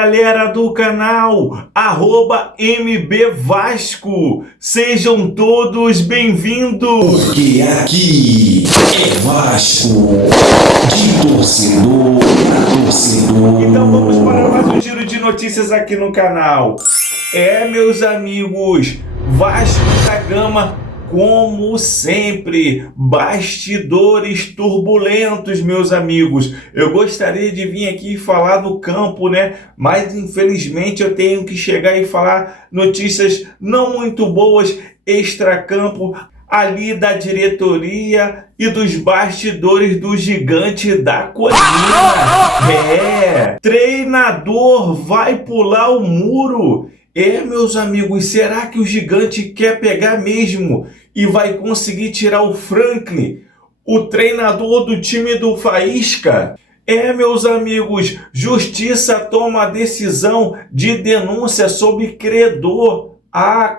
galera do canal @MB Vasco, sejam todos bem-vindos. Porque aqui é Vasco, de torcedor a torcedor. Então vamos para mais um giro de notícias aqui no canal. Meus amigos, Vasco da Gama, como sempre, bastidores turbulentos, meus amigos. Eu gostaria de vir aqui falar do campo, né? Mas infelizmente eu tenho que chegar e falar notícias não muito boas extracampo, ali da diretoria e dos bastidores do gigante da colina. Treinador vai pular o muro. Meus amigos, será que o gigante quer pegar mesmo e vai conseguir tirar o Franklin, o treinador do time do Faísca? Meus amigos, justiça toma a decisão de denúncia sobre credor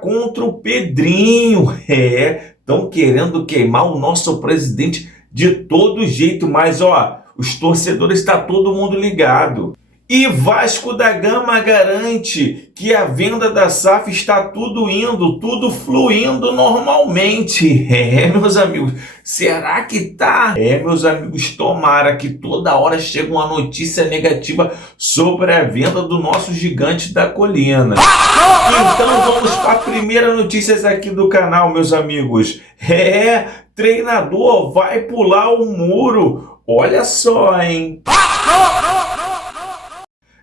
contra o Pedrinho. Estão querendo queimar o nosso presidente de todo jeito, mas os torcedores estão todo mundo ligado. E Vasco da Gama garante que a venda da SAF está tudo fluindo normalmente. Meus amigos, será que tá? Meus amigos, tomara que toda hora chegue uma notícia negativa sobre a venda do nosso gigante da colina. Então vamos para a primeira notícia aqui do canal, meus amigos. Treinador vai pular o muro. Olha só, hein?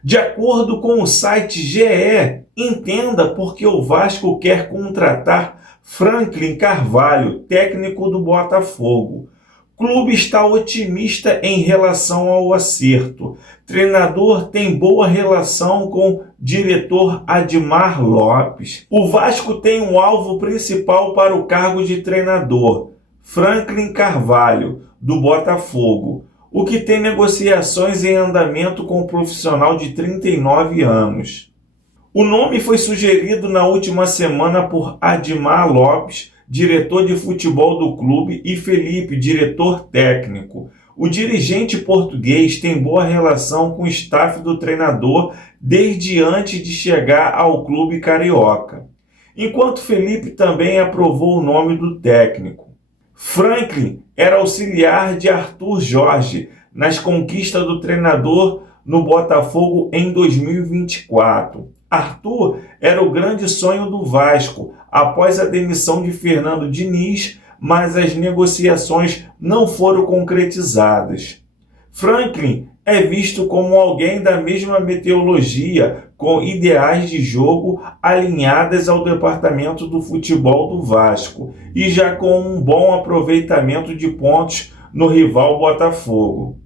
De acordo com o site GE, entenda porque o Vasco quer contratar Franklin Carvalho, técnico do Botafogo. Clube está otimista em relação ao acerto. Treinador tem boa relação com diretor Admar Lopes. O Vasco tem um alvo principal para o cargo de treinador, Franklin Carvalho, do Botafogo, o que tem negociações em andamento com o profissional de 39 anos. O nome foi sugerido na última semana por Admar Lopes, diretor de futebol do clube, e Felipe, diretor técnico. O dirigente português tem boa relação com o staff do treinador desde antes de chegar ao clube carioca, enquanto Felipe também aprovou o nome do técnico. Franklin era auxiliar de Arthur Jorge nas conquistas do treinador no Botafogo em 2024. Arthur era o grande sonho do Vasco após a demissão de Fernando Diniz, mas as negociações não foram concretizadas. Franklin é visto como alguém da mesma meteorologia, com ideais de jogo alinhadas ao departamento do futebol do Vasco e já com um bom aproveitamento de pontos no rival Botafogo.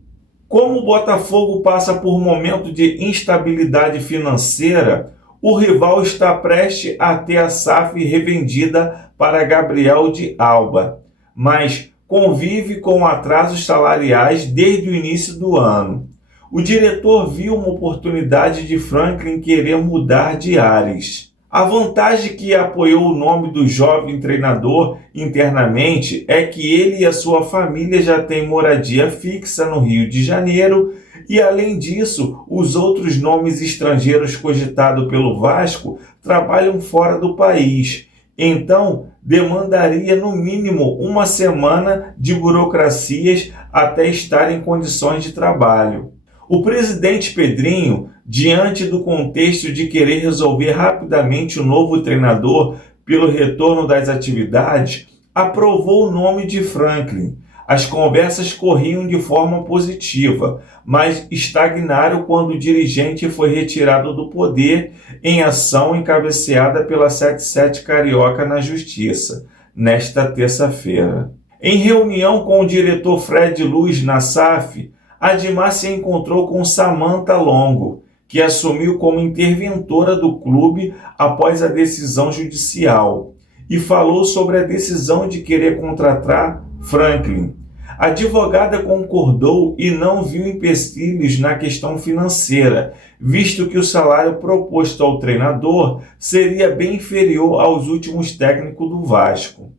Como o Botafogo passa por um momento de instabilidade financeira, o rival está prestes a ter a SAF revendida para Gabriel de Alba, mas convive com atrasos salariais desde o início do ano. O diretor viu uma oportunidade de Franklin querer mudar de ares. A vantagem que apoiou o nome do jovem treinador internamente é que ele e a sua família já têm moradia fixa no Rio de Janeiro e, além disso, os outros nomes estrangeiros cogitados pelo Vasco trabalham fora do país. Então, demandaria no mínimo uma semana de burocracias até estar em condições de trabalho. O presidente Pedrinho, diante do contexto de querer resolver rapidamente o novo treinador pelo retorno das atividades, aprovou o nome de Franklin. As conversas corriam de forma positiva, mas estagnaram quando o dirigente foi retirado do poder em ação encabeçada pela 77 Carioca na Justiça, nesta terça-feira. Em reunião com o diretor Fred Luz na SAF, Admar se encontrou com Samantha Longo, que assumiu como interventora do clube após a decisão judicial, e falou sobre a decisão de querer contratar Franklin. A advogada concordou e não viu empecilhos na questão financeira, visto que o salário proposto ao treinador seria bem inferior aos últimos técnicos do Vasco.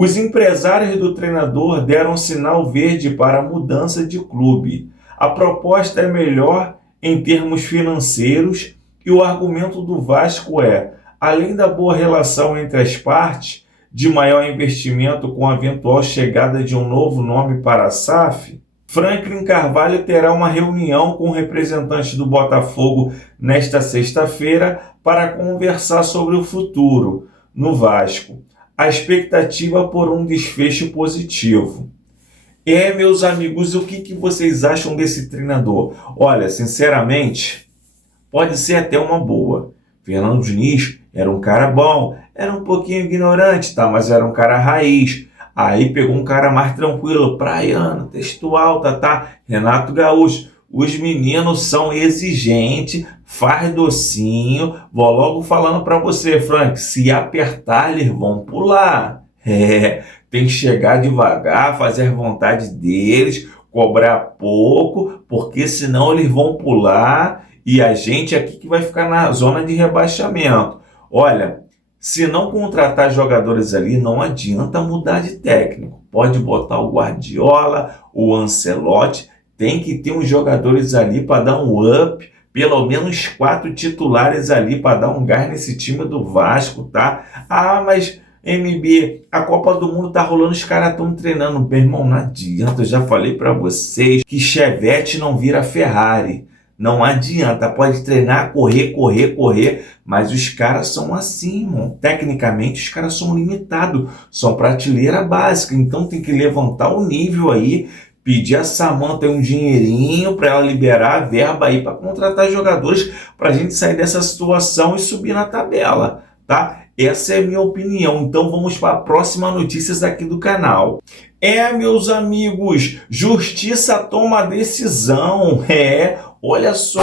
Os empresários do treinador deram sinal verde para a mudança de clube. A proposta é melhor em termos financeiros E o argumento do Vasco é, além da boa relação entre as partes, de maior investimento com a eventual chegada de um novo nome para a SAF, Franklin Carvalho terá uma reunião com representantes do Botafogo nesta sexta-feira para conversar sobre o futuro no Vasco. A expectativa por um desfecho positivo. Meus amigos, o que vocês acham desse treinador? Olha, sinceramente, pode ser até uma boa. Fernando Diniz era um cara bom, era um pouquinho ignorante, tá? Mas era um cara raiz. Aí pegou um cara mais tranquilo, praiano, textual, tá? Renato Gaúcho. Os meninos são exigentes, faz docinho. Vou logo falando para você, Frank, se apertar, eles vão pular. Tem que chegar devagar, fazer a vontade deles, cobrar pouco, porque senão eles vão pular e a gente aqui que vai ficar na zona de rebaixamento. Olha, se não contratar jogadores ali, não adianta mudar de técnico. Pode botar o Guardiola, o Ancelotti, tem que ter uns jogadores ali para dar um up, pelo menos 4 titulares ali para dar um gás nesse time do Vasco, tá? Mas MB, a Copa do Mundo tá rolando, os caras estão treinando. Meu irmão, não adianta, eu já falei para vocês que Chevette não vira Ferrari. Não adianta, pode treinar, correr, mas os caras são assim, irmão. Tecnicamente, os caras são limitados, são prateleira básica, então tem que levantar o nível aí, pedir a Samantha um dinheirinho para ela liberar a verba aí para contratar jogadores para a gente sair dessa situação e subir na tabela, tá? Essa é a minha opinião, então vamos para a próxima notícias aqui do canal. Meus amigos, Justiça toma decisão, olha só.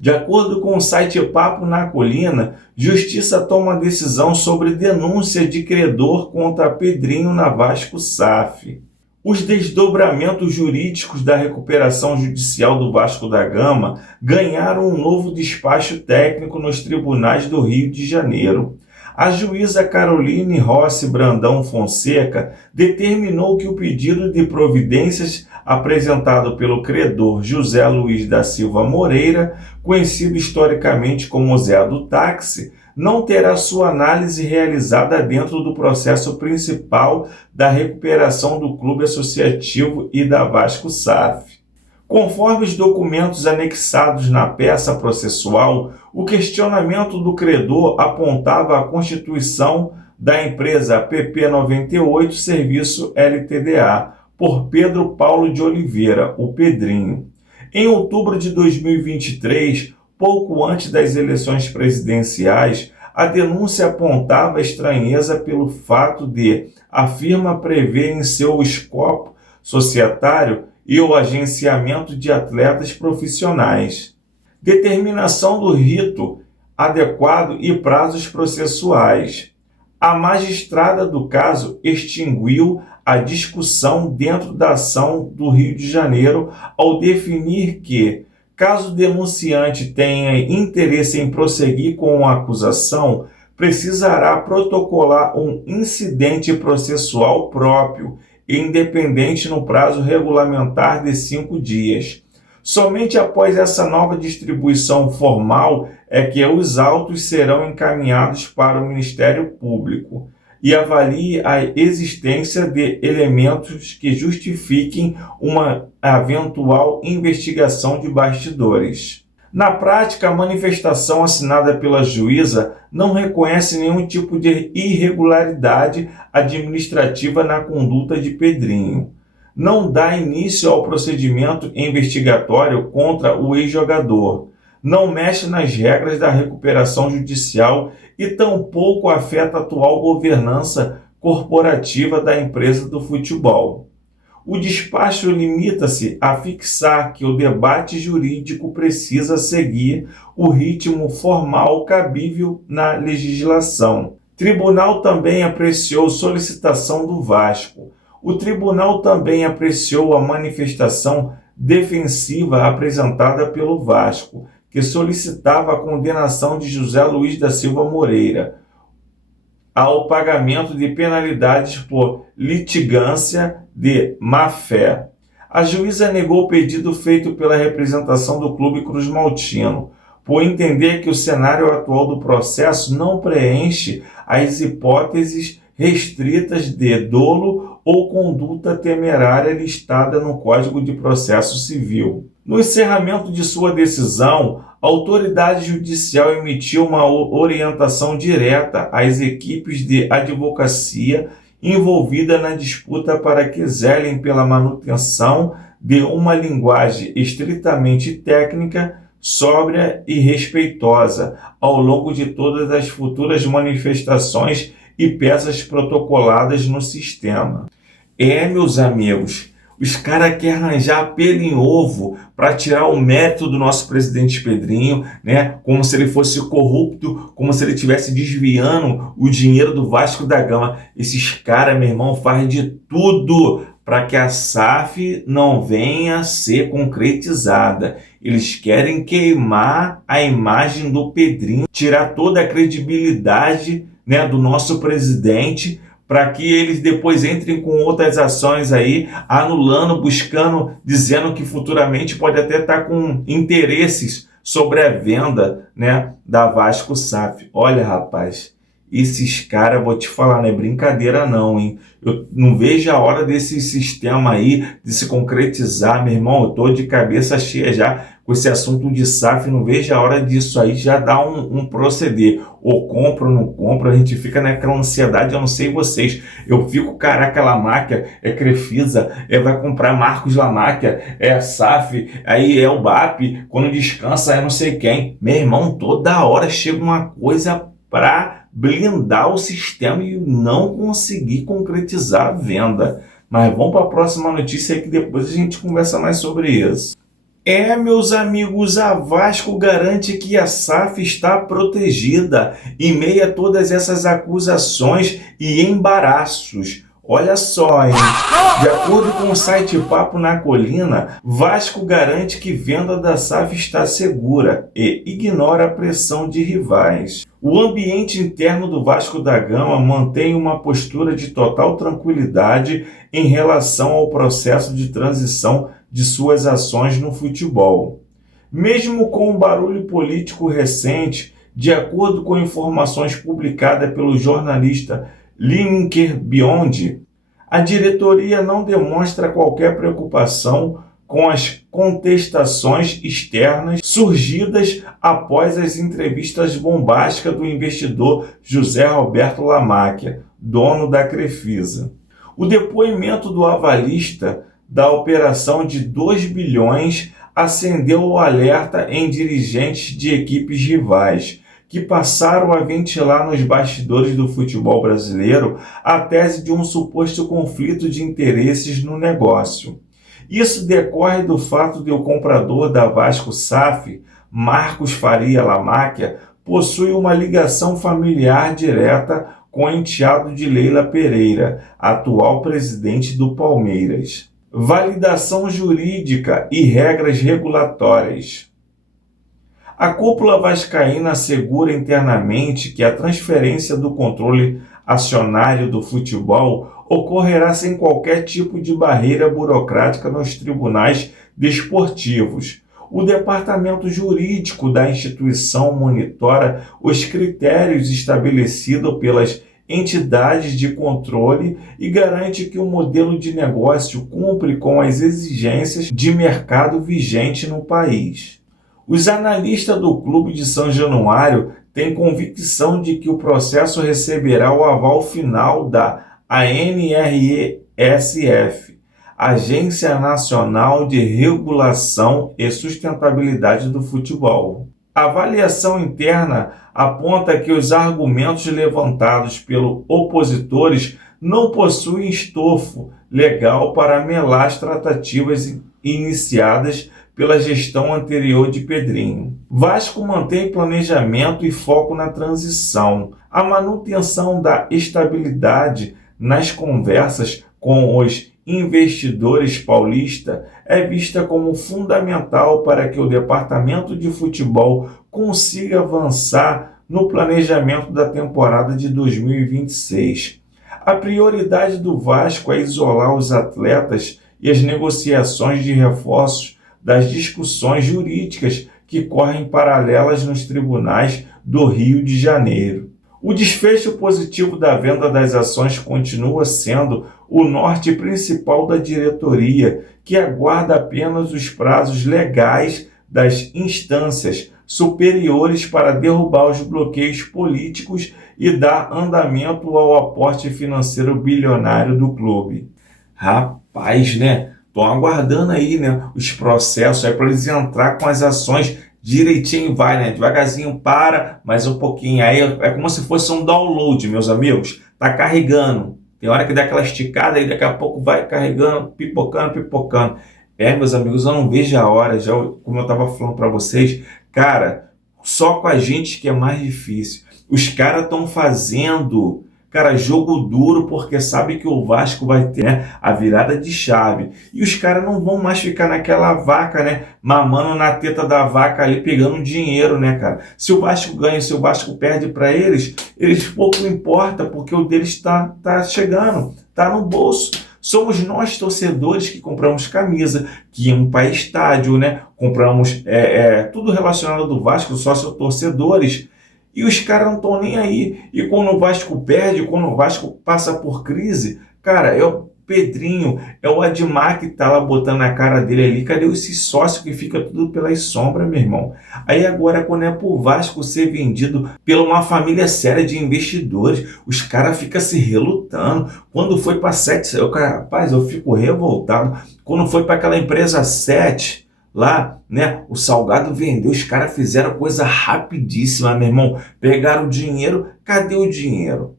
De acordo com o site Papo na Colina, Justiça toma decisão sobre denúncia de credor contra Pedrinho na Vasco SAF. Os desdobramentos jurídicos da recuperação judicial do Vasco da Gama ganharam um novo despacho técnico nos tribunais do Rio de Janeiro. A juíza Caroline Rossi Brandão Fonseca determinou que o pedido de providências apresentado pelo credor José Luiz da Silva Moreira, conhecido historicamente como Zé do Táxi, não terá sua análise realizada dentro do processo principal da recuperação do Clube Associativo e da Vasco SAF. Conforme os documentos anexados na peça processual, o questionamento do credor apontava a constituição da empresa PP98 Serviço LTDA, por Pedro Paulo de Oliveira, o Pedrinho. Em outubro de 2023, pouco antes das eleições presidenciais, a denúncia apontava estranheza pelo fato de a firma prever em seu escopo societário e o agenciamento de atletas profissionais, determinação do rito adequado e prazos processuais. A magistrada do caso extinguiu a discussão dentro da ação do Rio de Janeiro ao definir que, caso o denunciante tenha interesse em prosseguir com a acusação, precisará protocolar um incidente processual próprio e independente no prazo regulamentar de 5 dias. Somente após essa nova distribuição formal é que os autos serão encaminhados para o Ministério Público e avalie a existência de elementos que justifiquem uma eventual investigação de bastidores. Na prática, a manifestação assinada pela juíza não reconhece nenhum tipo de irregularidade administrativa na conduta de Pedrinho. Não dá início ao procedimento investigatório contra o ex-jogador. Não mexe nas regras da recuperação judicial e tampouco afeta a atual governança corporativa da empresa do futebol. O despacho limita-se a fixar que o debate jurídico precisa seguir o ritmo formal cabível na legislação. Tribunal também apreciou solicitação do Vasco. O tribunal também apreciou a manifestação defensiva apresentada pelo Vasco, que solicitava a condenação de José Luiz da Silva Moreira ao pagamento de penalidades por litigância de má-fé. A juíza negou o pedido feito pela representação do Clube Cruz Maltino. por entender que o cenário atual do processo não preenche as hipóteses restritas de dolo ou conduta temerária listada no Código de Processo Civil. No encerramento de sua decisão, a autoridade judicial emitiu uma orientação direta às equipes de advocacia envolvidas na disputa para que zelem pela manutenção de uma linguagem estritamente técnica, sóbria e respeitosa ao longo de todas as futuras manifestações e peças protocoladas no sistema. Meus amigos, os caras querem arranjar pelo em ovo para tirar o mérito do nosso presidente Pedrinho, né? Como se ele fosse corrupto, como se ele estivesse desviando o dinheiro do Vasco da Gama. Esses caras, meu irmão, fazem de tudo para que a SAF não venha a ser concretizada. Eles querem queimar a imagem do Pedrinho, tirar toda a credibilidade, né, do nosso presidente, para que eles depois entrem com outras ações aí, anulando, buscando, dizendo que futuramente pode até estar com interesses sobre a venda, né, da Vasco SAF. Olha, rapaz, esses caras, vou te falar, não é brincadeira não, hein? Eu não vejo a hora desse sistema aí de se concretizar, meu irmão. Eu tô de cabeça cheia já com esse assunto de SAF, não vejo a hora disso aí já dar um proceder. Ou compro ou não compro, a gente fica naquela ansiedade, eu não sei vocês. Eu fico, caraca, Lamáquia, é Crefisa, vai comprar Marcos Lamáquia, é a SAF, aí é o BAP, quando descansa é não sei quem. Meu irmão, toda hora chega uma coisa para blindar o sistema e não conseguir concretizar a venda. Mas vamos para a próxima notícia aí que depois a gente conversa mais sobre isso. Meus amigos, a Vasco garante que a SAF está protegida em meio a todas essas acusações e embaraços. Olha só, hein? De acordo com o site Papo na Colina, Vasco garante que venda da SAF está segura e ignora a pressão de rivais. O ambiente interno do Vasco da Gama mantém uma postura de total tranquilidade em relação ao processo de transição de suas ações no futebol. Mesmo com o barulho político recente, de acordo com informações publicadas pelo jornalista Lineker Biondi, a diretoria não demonstra qualquer preocupação com as contestações externas surgidas após as entrevistas bombásticas do investidor José Roberto Lamáquia, dono da Crefisa. O depoimento do avalista da operação de 2 bilhões acendeu o alerta em dirigentes de equipes rivais, que passaram a ventilar nos bastidores do futebol brasileiro a tese de um suposto conflito de interesses no negócio. Isso decorre do fato de o comprador da Vasco SAF, Marcos Faria Lamáquia, possui uma ligação familiar direta com o enteado de Leila Pereira, atual presidente do Palmeiras. Validação jurídica e regras regulatórias. A cúpula vascaína assegura internamente que a transferência do controle acionário do futebol ocorrerá sem qualquer tipo de barreira burocrática nos tribunais desportivos. O departamento jurídico da instituição monitora os critérios estabelecidos pelas entidades de controle e garante que o modelo de negócio cumpre com as exigências de mercado vigente no país. Os analistas do Clube de São Januário têm convicção de que o processo receberá o aval final da ANRESF, Agência Nacional de Regulação e Sustentabilidade do Futebol. A avaliação interna aponta que os argumentos levantados pelos opositores não possuem estofo legal para melar as tratativas iniciadas pela gestão anterior de Pedrinho. Vasco mantém planejamento e foco na transição. A manutenção da estabilidade nas conversas com os investidores paulistas é vista como fundamental para que o departamento de futebol consiga avançar no planejamento da temporada de 2026. A prioridade do Vasco é isolar os atletas e as negociações de reforços das discussões jurídicas que correm paralelas nos tribunais do Rio de Janeiro. O desfecho positivo da venda das ações continua sendo o norte principal da diretoria, que aguarda apenas os prazos legais das instâncias superiores para derrubar os bloqueios políticos e dar andamento ao aporte financeiro bilionário do clube. Rapaz, né? Estão aguardando aí, né, os processos aí para eles entrar com as ações direitinho, vai, né? Devagarzinho para, mais um pouquinho. Aí é como se fosse um download, meus amigos. Tá carregando. Tem hora que dá aquela esticada e daqui a pouco vai carregando, pipocando, pipocando. Meus amigos, eu não vejo a hora, já como eu estava falando para vocês, cara, só com a gente que é mais difícil. Os caras estão fazendo, cara, jogo duro porque sabe que o Vasco vai ter, né, a virada de chave. E os caras não vão mais ficar naquela vaca, né, mamando na teta da vaca ali, pegando dinheiro, né, cara. Se o Vasco ganha, se o Vasco perde para eles pouco importa, porque o deles está chegando, tá no bolso. Somos nós, torcedores, que compramos camisa, que íamos para estádio, né? Compramos tudo relacionado do Vasco, sócio-torcedores. E os caras não estão nem aí. E quando o Vasco perde, quando o Vasco passa por crise, cara, é o Pedrinho, é o Admar que tá lá botando a cara dele ali. Cadê esse sócio que fica tudo pelas sombras, meu irmão? Aí agora, quando é pro Vasco ser vendido pela uma família séria de investidores, os caras ficam se relutando. Quando foi para 7, rapaz, eu fico revoltado. Quando foi para aquela empresa 7, lá, né, o Salgado vendeu, os caras fizeram coisa rapidíssima, meu irmão. Pegaram o dinheiro, cadê o dinheiro?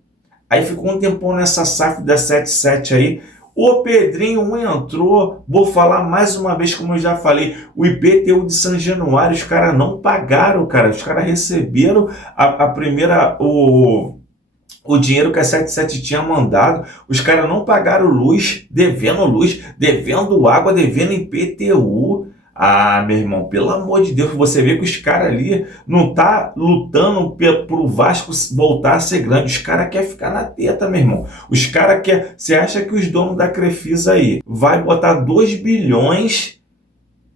Aí ficou um tempão nessa SAF da 77 aí. O Pedrinho entrou, vou falar mais uma vez, como eu já falei, o IPTU de São Januário, os caras não pagaram, cara. Os caras receberam o dinheiro que a 77 tinha mandado. Os caras não pagaram luz, devendo água, devendo IPTU. Ah, meu irmão, pelo amor de Deus, você vê que os caras ali não tá lutando pro Vasco voltar a ser grande. Os caras querem ficar na teta, meu irmão. Os caras querem... Você acha que os donos da Crefisa aí vai botar 2 bilhões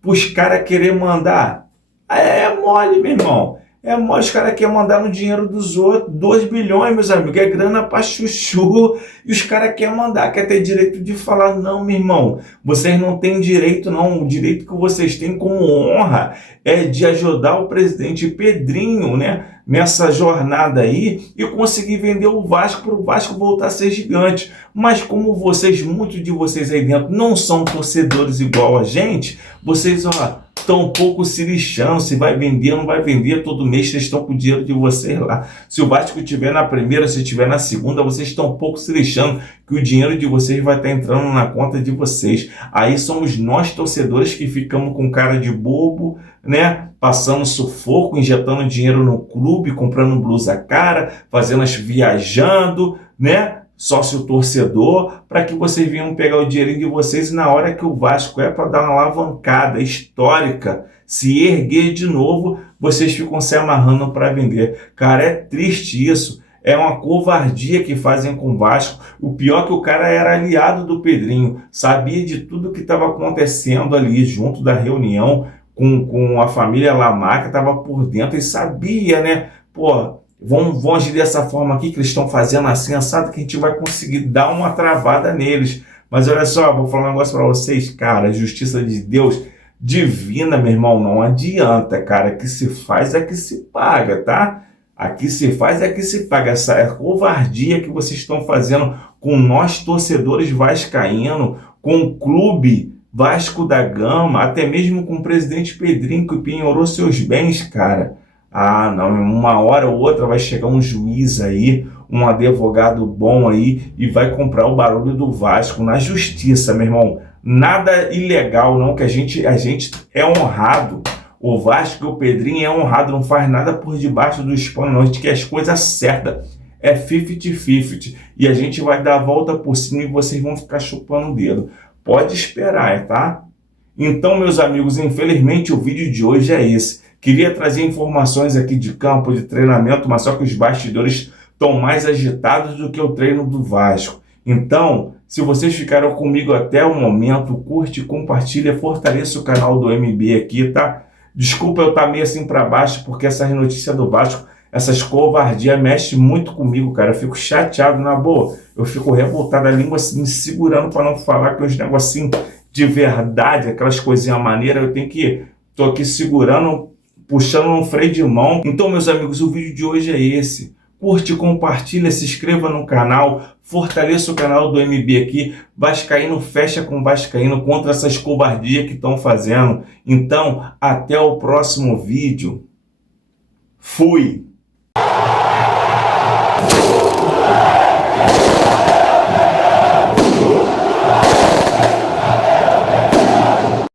pros caras querer mandar? É mole, meu irmão. É mole, os caras querem mandar no dinheiro dos outros. 2 bilhões, meus amigos, é grana pra chuchu. E os caras querem mandar, quer ter direito de falar. Não, meu irmão, vocês não têm direito, não. O direito que vocês têm como honra é de ajudar o presidente Pedrinho, né, nessa jornada aí e conseguir vender o Vasco para o Vasco voltar a ser gigante. Mas como vocês, muitos de vocês aí dentro, não são torcedores igual a gente, vocês, estão um pouco se lixando, se vai vender ou não vai vender. Todo mês vocês estão com o dinheiro de vocês lá. Se o Vasco estiver na primeira, se estiver na segunda, vocês estão um pouco se lixando que o dinheiro de vocês vai estar entrando na conta de vocês. Aí somos nós, torcedores, que ficamos com cara de bobo, né? Passando sufoco, injetando dinheiro no clube, comprando blusa cara, viajando, né? Sócio torcedor, para que vocês venham pegar o dinheirinho de vocês e na hora que o Vasco é para dar uma alavancada histórica, se erguer de novo, vocês ficam se amarrando para vender. Cara, é triste isso. É uma covardia que fazem com o Vasco. O pior é que o cara era aliado do Pedrinho, sabia de tudo que estava acontecendo ali junto da reunião com a família Lamar, que estava por dentro e sabia, né? Pô, vão agir dessa forma aqui que eles estão fazendo assim, assado, que a gente vai conseguir dar uma travada neles. Mas olha só, vou falar um negócio para vocês, cara, a justiça de Deus divina, meu irmão, não adianta, cara, que se faz é que se paga, tá? Aqui se faz é que se paga. Essa covardia que vocês estão fazendo com nós torcedores vascaínos, com o clube Vasco da Gama, até mesmo com o presidente Pedrinho, que penhorou seus bens, cara. Ah, não, uma hora ou outra vai chegar um juiz aí, um advogado bom aí e vai comprar o barulho do Vasco na justiça, meu irmão. Nada ilegal, não, que a gente é honrado. O Vasco e o Pedrinho é honrado, não faz nada por debaixo do pano, não. A gente quer as coisas certas. É 50-50. E a gente vai dar a volta por cima e vocês vão ficar chupando o dedo. Pode esperar, tá? Então, meus amigos, infelizmente o vídeo de hoje é esse. Queria trazer informações aqui de campo, de treinamento, mas só que os bastidores estão mais agitados do que o treino do Vasco. Então, se vocês ficaram comigo até o momento, curte, compartilha, fortaleça o canal do MB aqui, tá? Desculpa eu estar meio assim para baixo, porque essas notícias do Vasco, essas covardias mexem muito comigo, cara. Eu fico chateado, na boa. Eu fico revoltado, a língua assim, me segurando para não falar que os negocinhos de verdade, aquelas coisinhas maneiras, tô aqui segurando, puxando um freio de mão. Então, meus amigos, o vídeo de hoje é esse. Curte, compartilha, se inscreva no canal, fortaleça o canal do MB aqui. Vascaíno fecha com Vascaíno contra essas covardias que estão fazendo. Então, até o próximo vídeo. Fui!